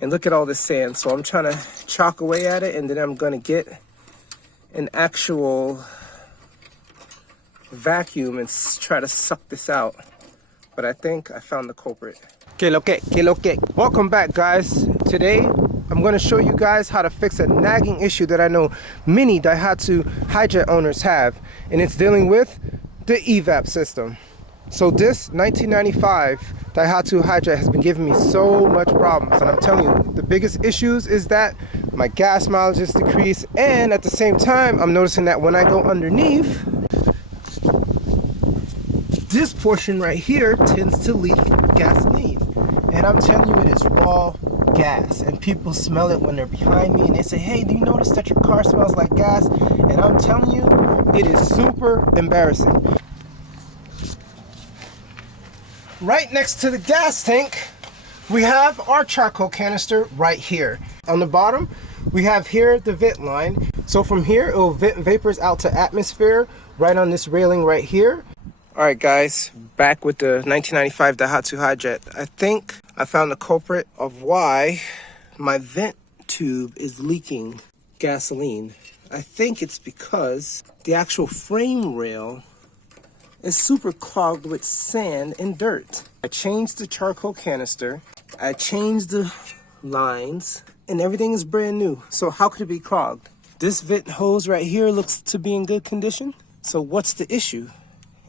And look at all this sand. So I'm trying to chalk away at it, and then I'm going to get an actual vacuum and try to suck this out. But I think I found the culprit. Que lo que. Welcome back, guys. Today I'm going to show you guys how to fix a nagging issue that I know many Daihatsu Hijet owners have, and it's dealing with the EVAP system. So this 1995 Daihatsu Hijet has been giving me so much problems, and I'm telling you, the biggest issues is that my gas mileage is decreased, and at the same time I'm noticing that when I go underneath, this portion right here tends to leak gasoline. And I'm telling you, it is raw gas, and people smell it when they're behind me and they say, hey, do you notice that your car smells like gas? And I'm telling you, it is super embarrassing. Right next to the gas tank, we have our charcoal canister right here. On the bottom, we have here the vent line. So from here, it will vent vapors out to atmosphere right on this railing right here. All right, guys, back with the 1995 Daihatsu Hijet. I think I found the culprit of why my vent tube is leaking gasoline. I think it's because the actual frame rail is super clogged with sand and dirt. I changed the charcoal canister, I changed the lines, and everything is brand new. So how could it be clogged? This vent hose right here looks to be in good condition. So what's the issue?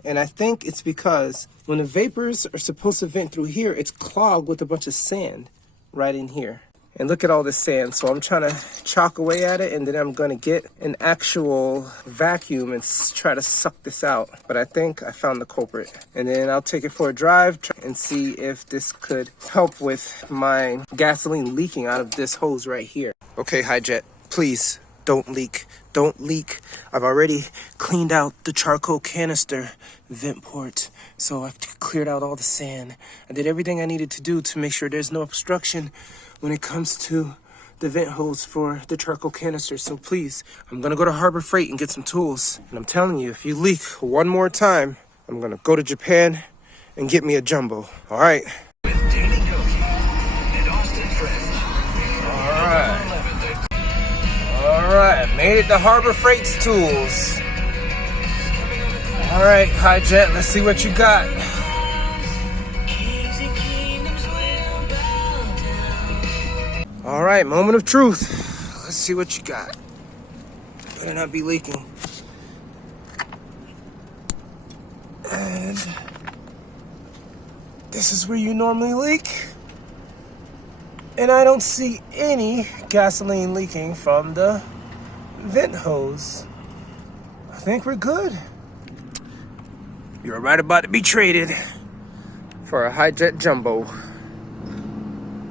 And I think it's because when the vapors are supposed to vent through here, it's clogged with a bunch of sand right in here. And look at all this sand. So I'm trying to chalk away at it, and then I'm going to get an actual vacuum and try to suck this out. But I think I found the culprit. And then I'll take it for a drive and see if this could help with my gasoline leaking out of this hose right here. Okay, Hijet, please don't leak. Don't leak. I've already cleaned out the charcoal canister vent port. So I've cleared out all the sand. I did everything I needed to do to make sure there's no obstruction when it comes to the vent hose for the charcoal canister. So please, I'm gonna go to Harbor Freight and get some tools. And I'm telling you, if you leak one more time, I'm gonna go to Japan and get me a jumbo. All right. All right, made it to Harbor Freight's tools. All right, Hijet, let's see what you got. All right, moment of truth. Let's see what you got. Better not be leaking. And this is where you normally leak. And I don't see any gasoline leaking from the vent hose. I think we're good. You're right about to be traded for a Hijet Jumbo.